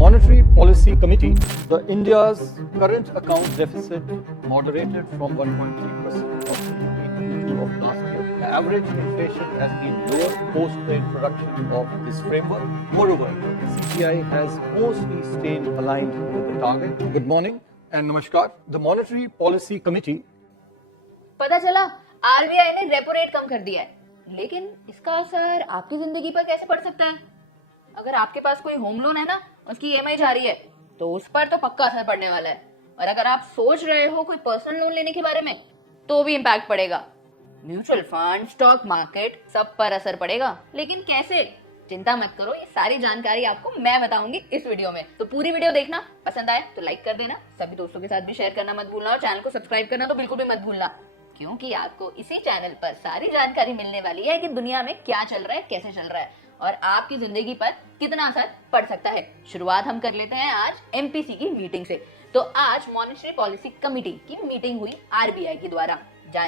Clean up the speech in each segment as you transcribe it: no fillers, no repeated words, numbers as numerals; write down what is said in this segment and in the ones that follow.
Monetary Policy Committee, India's current account deficit moderated from 1.3% of GDP of last year. The average inflation has been lower post the introduction of this framework. Moreover, CPI has mostly stayed aligned with the target. Good morning and namaskar. The Monetary Policy Committee. पता चला RBI ने repo rate कम कर दिया है, लेकिन इसका असर आपकी जिंदगी पर कैसे पड़ सकता है? अगर आपके पास कोई होम लोन है ना, उसकी ईएमआई जा रही है, तो उस पर तो पक्का असर पड़ने वाला है। और अगर आप सोच रहे हो कोई पर्सनल लोन लेने के बारे में, तो भी इम्पैक्ट पड़ेगा। म्यूचुअल फंड, स्टॉक मार्केट, सब पर असर पड़ेगा। लेकिन कैसे? चिंता मत करो, ये सारी जानकारी आपको मैं बताऊंगी इस वीडियो में। तो पूरी वीडियो देखना, पसंद आए तो लाइक कर देना, सभी दोस्तों के साथ भी शेयर करना मत भूलना और चैनल को सब्सक्राइब करना तो बिल्कुल भी मत भूलना, क्योंकि आपको इसी चैनल पर सारी जानकारी मिलने वाली है कि दुनिया में क्या चल रहा है, कैसे चल रहा है और आपकी जिंदगी पर कितना असर पड़ सकता है। शुरुआत हम कर लेते हैं आज एमपीसी की मीटिंग से। तो आज मॉनेटरी पॉलिसी कमेटी की मीटिंग हुई आरबीआई के द्वारा,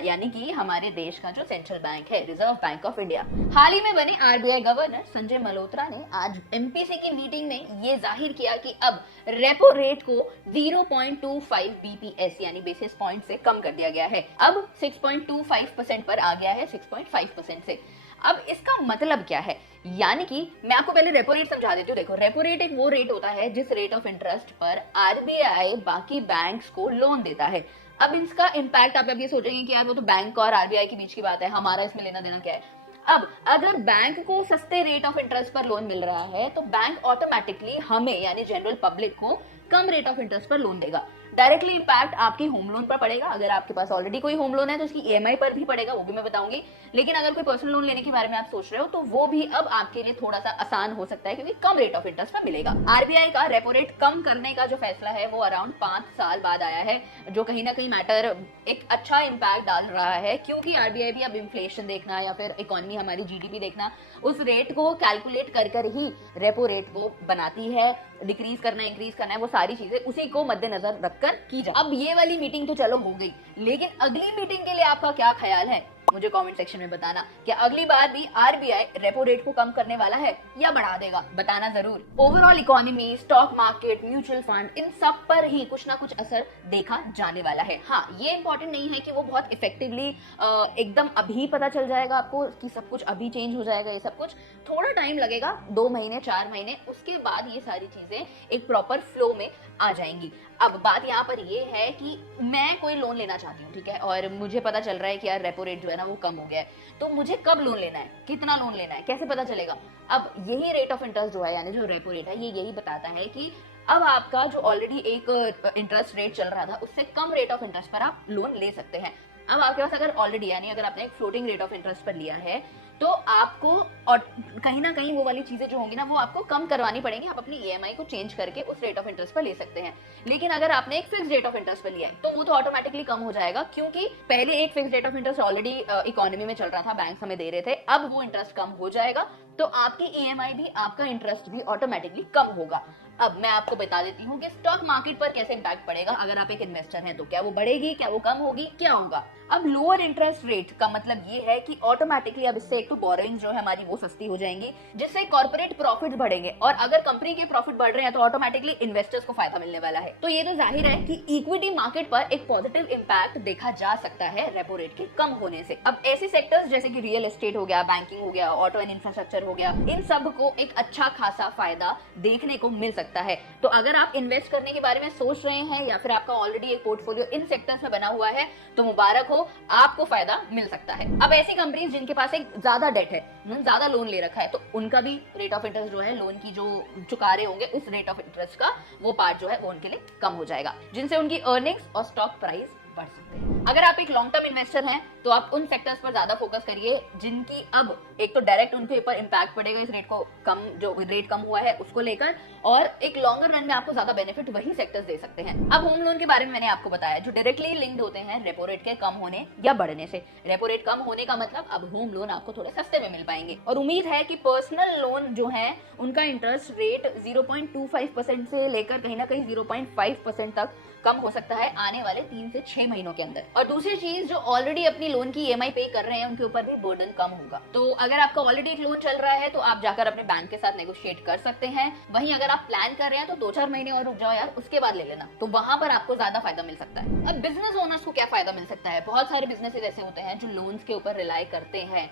यानी कि हमारे देश का जो सेंट्रल बैंक है, रिजर्व बैंक ऑफ इंडिया। हाल ही में बने आरबीआई गवर्नर संजय मल्होत्रा ने आज एमपीसी की मीटिंग में ये जाहिर किया कि अब रेपो रेट को 0.25 बीपीएस यानी बेसिस पॉइंट से कम कर दिया गया है। अब 6.25% पर आ गया है 6.5% से। अब इसका मतलब क्या है? यानी कि मैं आपको पहले रेपो रेट समझा देती हूँ। देखो, रेपो रेट एक वो रेट होता है जिस रेट ऑफ इंटरेस्ट पर आरबीआई बाकी बैंक्स को लोन देता है। अब इसका इम्पैक्ट आप ये सोचेंगे कि यार वो तो बैंक और आरबीआई के बीच की बात है, हमारा इसमें लेना देना क्या है। अब अगर बैंक को सस्ते रेट ऑफ इंटरेस्ट पर लोन मिल रहा है तो बैंक ऑटोमेटिकली हमें यानी जनरल पब्लिक को कम रेट ऑफ इंटरेस्ट पर लोन देगा। डायरेक्टली इम्पैक्ट आपकी होम लोन पर पड़ेगा। अगर आपके पास ऑलरेडी कोई होम लोन है तो उसकी ईएमआई पर भी पड़ेगा, वो भी मैं बताऊंगी। लेकिन अगर कोई पर्सनल लोन लेने के बारे में आप सोच रहे हो तो वो भी अब आपके लिए थोड़ा सा आसान हो सकता है, क्योंकि कम रेट ऑफ इंटरेस्ट पर मिलेगा। आरबीआई का रेपो रेट कम करने का जो फैसला है वो अराउंड 5 साल बाद आया है, जो कहीं ना कहीं मैटर एक अच्छा इम्पैक्ट डाल रहा है, क्योंकि आरबीआई भी अब इन्फ्लेशन देखना या फिर इकोनॉमी हमारी जीडीपी देखना, उस रेट को कैलकुलेट कर ही रेपो रेट को बनाती है। डिक्रीज करना, इंक्रीज करना है, वो सारी चीजें उसी को मद्देनजर रखकर की जाए। अब ये वाली मीटिंग तो चलो हो गई, लेकिन अगली मीटिंग के लिए आपका क्या ख्याल है? मुझे कमेंट सेक्शन में बताना। क्या अगली बार भी आरबीआई रेपो रेट को कम करने वाला है या बढ़ा देगा? बताना जरूर। Overall economy, stock market, mutual fund, इन सब पर ही कुछ ना कुछ असर देखा जाने वाला है। हाँ, ये इंपॉर्टेंट नहीं है कि वो बहुत इफेक्टिवली एकदम अभी पता चल जाएगा आपको कि सब कुछ अभी चेंज हो जाएगा। ये सब कुछ थोड़ा टाइम लगेगा, 2 महीने 4 महीने, उसके बाद ये सारी चीजें एक प्रॉपर फ्लो में आ जाएंगी। अब बात यहाँ पर ये है कि मैं कोई लोन लेना चाहती हूँ, ठीक है, और मुझे पता चल रहा है कि यार रेपो रेट जो है ना वो कम हो गया है, तो मुझे कब लोन लेना है, कितना लोन लेना है, कैसे पता चलेगा? अब यही रेट ऑफ इंटरेस्ट जो है यानी जो रेपो रेट है, ये यही बताता है कि अब आपका जो ऑलरेडी एक इंटरेस्ट रेट चल रहा था उससे कम रेट ऑफ इंटरेस्ट पर आप लोन ले सकते हैं। अब आपके पास अगर ऑलरेडी यानी अगर आपने एक फ्लोटिंग रेट ऑफ इंटरेस्ट पर लिया है तो आपको और कहीं ना कहीं वो वाली चीजें जो होंगी ना वो आपको कम करवानी पड़ेंगी। आप अपनी ईएमआई को चेंज करके उस रेट ऑफ इंटरेस्ट पर ले सकते हैं। लेकिन अगर आपने एक फिक्स रेट ऑफ इंटरेस्ट पर लिया है तो वो तो ऑटोमेटिकली कम हो जाएगा, क्योंकि पहले एक fix rate of interest already economy में चल रहा था, बैंक हमें दे रहे थे, अब वो इंटरेस्ट कम हो जाएगा तो आपकी ईएमआई भी, आपका इंटरेस्ट भी ऑटोमेटिकली कम होगा। अब मैं आपको बता देती हूँ कि स्टॉक मार्केट पर कैसे इंपैक्ट पड़ेगा। अगर आप एक इन्वेस्टर हैं तो क्या वो बढ़ेगी, क्या वो कम होगी, क्या होगा? अब लोअर इंटरेस्ट रेट का मतलब ये है कि ऑटोमेटिकली अब इससे एक तो बोरोइंग जो है हमारी वो सस्ती हो जाएंगी, जिससे कॉर्पोरेट प्रॉफिट बढ़ेंगे, और अगर कंपनी के प्रॉफिट बढ़ रहे हैं तो ऑटोमेटिकली इन्वेस्टर्स को फायदा मिलने वाला है। तो ये तो जाहिर है कि इक्विटी मार्केट पर एक पॉजिटिव इंपैक्ट देखा जा सकता है रेपो रेट के कम होने से। अब ऐसे सेक्टर्स जैसे कि रियल एस्टेट हो गया, बैंकिंग हो गया, ऑटो एंड इंफ्रास्ट्रक्चर हो गया, इन सब को एक अच्छा खासा फायदा देखने को मिल सकता है। तो अगर आप इन्वेस्ट करने के बारे में सोच रहे हैं या फिर आपका ऑलरेडी एक पोर्टफोलियो इन सेक्टर्स में बना हुआ है तो मुबारक हो, आपको फायदा मिल सकता है। अब ऐसी कंपनीज जिनके पास एक ज्यादा डेट है, ज्यादा लोन ले रखा है, तो उनका भी रेट ऑफ इंटरेस्ट जो है लोन की जो चुका रहे होंगे उस रेट ऑफ इंटरेस्ट का वो पार्ट जो है वो उनके लिए कम हो जाएगा, जिनसे उनकी अर्निंग्स और स्टॉक प्राइस बढ़ सकते हैं। अगर आप एक लॉन्ग टर्म इन्वेस्टर हैं तो आप उन सेक्टर्स पर ज्यादा फोकस करिए जिनकी अब एक तो डायरेक्ट उनके ऊपर इंपैक्ट पड़ेगा इस रेट को कम, जो रेट कम हुआ है उसको लेकर, और एक लॉन्गर रन में आपको ज्यादा बेनिफिट वही सेक्टर्स दे सकते हैं। अब होम लोन के बारे में मैंने आपको बताया, जो डायरेक्टली लिंक्ड होते हैं रेपो रेट के कम होने या बढ़ने से। रेपो रेट कम होने का मतलब अब होम लोन आपको थोड़े सस्ते में मिल पाएंगे, और उम्मीद है कि पर्सनल लोन जो है उनका इंटरेस्ट रेट 0.25% से लेकर कहीं ना कहीं 0.5% तक कम हो सकता है आने वाले 3 से 6 महीनों के अंदर। और दूसरी चीज, जो ऑलरेडी अपनी लोन की ईएमआई पे कर रहे हैं उनके ऊपर भी बर्डन कम होगा। तो अगर आपका ऑलरेडी एक लोन चल रहा है तो आप जाकर अपने बैंक के साथ नेगोशिएट कर सकते हैं। वहीं अगर आप प्लान कर रहे हैं तो 2-4 महीने और रुक जाओ यार, उसके बाद ले लेना, तो वहां पर आपको ज्यादा फायदा मिल सकता है। अब बिजनेस ओनर्स को क्या फायदा मिल सकता है? बहुत सारे बिजनेसेस ऐसे होते हैं जो लोन्स के ऊपर रिलाई करते हैं,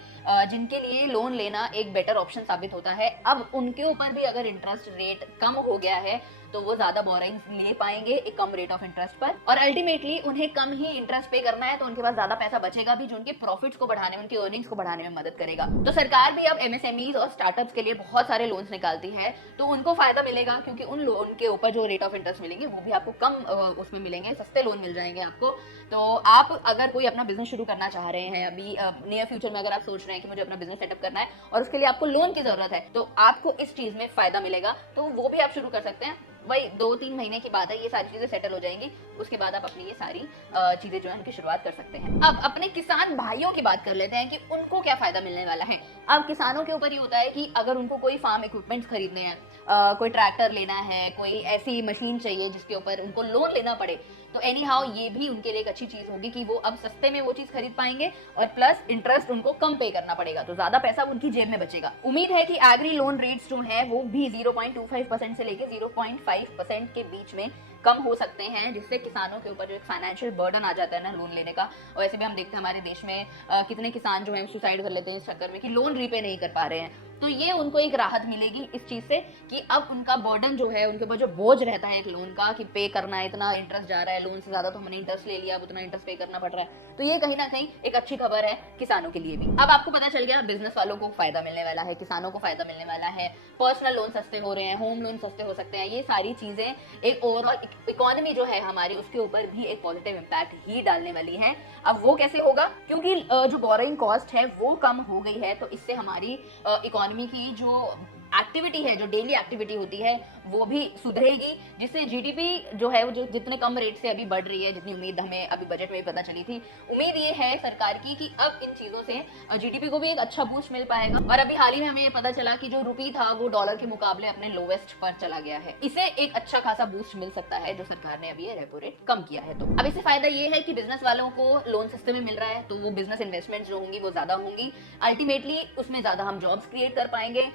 जिनके लिए लोन लेना एक बेटर ऑप्शन साबित होता है। अब उनके ऊपर भी अगर इंटरेस्ट रेट कम हो गया है तो वो ज्यादा बोरिंग्स ले पाएंगे एक कम रेट ऑफ इंटरेस्ट पर, और अल्टीमेटली उन्हें कम ही इंटरेस्ट पे करना है तो उनके पास ज्यादा पैसा बचेगा भी, जो उनके प्रॉफिट्स को बढ़ाने में, उनकी अर्निंग्स को बढ़ाने में मदद करेगा। तो सरकार भी अब एमएसएमईज और स्टार्टअप्स के लिए बहुत सारे लोन्स निकालती है, तो उनको फायदा मिलेगा क्योंकि उन लोन के ऊपर जो रेट ऑफ इंटरेस्ट मिलेंगे वो भी आपको कम उसमें मिलेंगे, सस्ते लोन मिल जाएंगे आपको। तो आप अगर कोई अपना बिजनेस शुरू करना चाह रहे हैं अभी नियर फ्यूचर में, अगर आप सोच रहे हैं कि मुझे अपना बिजनेस सेटअप करना है और उसके लिए आपको लोन की जरूरत है, तो आपको इस चीज में फायदा मिलेगा, तो वो भी आप शुरू कर सकते हैं। वही 2-3 महीने की बात है, ये सारी चीजें सेटल हो जाएंगी, उसके बाद आप अपनी ये सारी चीजें जो है उनकी शुरुआत कर सकते हैं। अब अपने किसान भाइयों की बात कर लेते हैं कि उनको क्या फायदा मिलने वाला है। अब किसानों के ऊपर ये होता है कि अगर उनको कोई फार्म इक्विपमेंट्स खरीदने हैं, कोई ट्रैक्टर लेना है, कोई ऐसी मशीन चाहिए जिसके ऊपर उनको लोन लेना पड़े, तो एनी हाउ ये भी उनके लिए एक अच्छी चीज होगी कि वो अब सस्ते में वो चीज खरीद पाएंगे और प्लस इंटरेस्ट उनको कम पे करना पड़ेगा, तो ज्यादा पैसा उनकी जेब में बचेगा। उम्मीद है कि एग्री लोन रेट्स जो है वो भी 0.25% से लेके 0.5% के बीच में कम हो सकते हैं, जिससे किसानों के ऊपर जो एक फाइनेंशियल बर्डन आ जाता है ना लोन लेने का। और वैसे भी हम देखते हैं हमारे देश में कितने किसान जो है सुसाइड कर लेते हैं इस चक्कर में कि लोन रीपे नहीं कर पा रहे हैं। तो ये उनको एक राहत मिलेगी इस चीज से कि अब उनका बर्डन जो है, उनके ऊपर जो बोझ रहता है एक लोन का कि पे करना है, इतना इंटरेस्ट जा रहा है, लोन से ज्यादा तो हमने इंटरेस्ट ले लिया, अब उतना इंटरेस्ट पे करना पड़ रहा है, तो ये कहीं ना कहीं एक अच्छी खबर है किसानों के लिए भी। अब आपको पता चल गया बिजनेस वालों को फायदा मिलने वाला है, किसानों को फायदा मिलने वाला है, पर्सनल लोन सस्ते हो रहे हैं, होम लोन सस्ते हो सकते हैं, ये सारी चीजें एक ओवरऑल इकोनॉमी जो है हमारी उसके ऊपर भी एक पॉजिटिव इम्पैक्ट ही डालने वाली है। अब वो कैसे होगा? क्योंकि जो बोरोइंग कॉस्ट है वो कम हो गई है, तो इससे हमारी इकोनॉमी की जो एक्टिविटी है, जो डेली एक्टिविटी होती है वो भी सुधरेगी, जिससे जीडीपी जो है वो जो जितने कम रेट से अभी बढ़ रही है, जितनी उम्मीद हमें अभी बजट में भी पता चली थी, उम्मीद ये है सरकार की कि अब इन चीजों से जीडीपी को भी एक अच्छा बूस्ट मिल पाएगा। और अभी हाल ही में हमें ये पता चला कि जो रुपी था वो डॉलर के मुकाबले अपने लोवेस्ट पर चला गया है, इसे एक अच्छा खासा बूस्ट मिल सकता है जो सरकार ने अभी ये रेपो रेट कम किया है। तो अब इससे फायदा ये है कि बिजनेस वालों को लोन सस्ते में मिल रहा है, तो वो बिजनेस इन्वेस्टमेंट जो होंगी वो ज्यादा होंगी, अल्टीमेटली उसमें ज्यादा हम जॉब्स क्रिएट कर पाएंगे,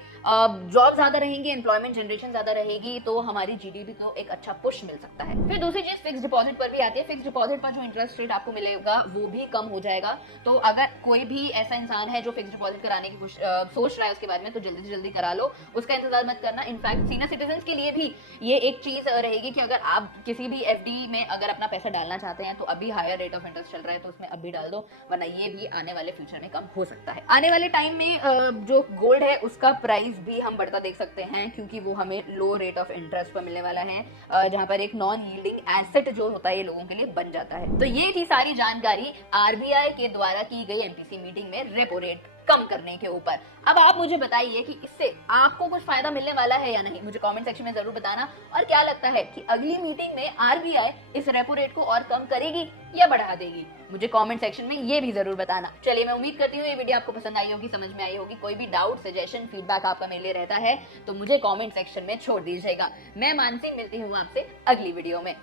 जॉब ज्यादा रहेंगे, एम्प्लॉयमेंट जनरेशन ज्यादा रहेगी, तो हमारी जीडीपी को एक अच्छा पुश मिल सकता है। फिर दूसरी चीज फिक्स डिपॉजिट पर भी आती है। फिक्स डिपॉजिट पर जो इंटरेस्ट रेट आपको मिलेगा वो भी कम हो जाएगा। तो अगर कोई भी ऐसा इंसान है जो फिक्स डिपॉजिट कराने की सोच रहा है उसके बारे में, तो जल्दी से जल्दी करा लो, उसका इंतजार मत करना। इनफैक्ट सीनियर सिटीजन के लिए भी ये एक चीज रहेगी कि अगर आप किसी भी एफडी में अगर अपना पैसा डालना चाहते हैं तो अभी हायर रेट ऑफ इंटरेस्ट चल रहा है तो उसमें अभी डाल दो, वरना ये भी आने वाले फ्यूचर में कम हो सकता है। आने वाले टाइम में जो गोल्ड है उसका प्राइस भी हम बढ़ता देख सकते हैं, क्योंकि वो हमें लो रेट ऑफ इंटरेस्ट पर मिलने वाला है, जहां पर एक नॉन यील्डिंग एसेट जो होता है ये लोगों के लिए बन जाता है। तो ये थी सारी जानकारी आरबीआई के द्वारा की गई एमपीसी मीटिंग में रेपो रेट कम करने के ऊपर। अब आप मुझे बताइए कि इससे आपको कुछ फायदा मिलने वाला है या नहीं, मुझे कमेंट सेक्शन में जरूर बताना। और क्या लगता है कि अगली मीटिंग में आरबीआई इस रेपो रेट को और कम करेगी या बढ़ा देगी, मुझे कमेंट सेक्शन में ये भी जरूर बताना। चलिए, मैं उम्मीद करती हूँ ये वीडियो आपको पसंद आई होगी, समझ में आई होगी। कोई भी डाउट, सजेशन, फीडबैक आपका मेरे लिए रहता है तो मुझे कमेंट सेक्शन में छोड़ दीजिएगा। मैं मानसी मिलती हूँ आपसे अगली वीडियो में।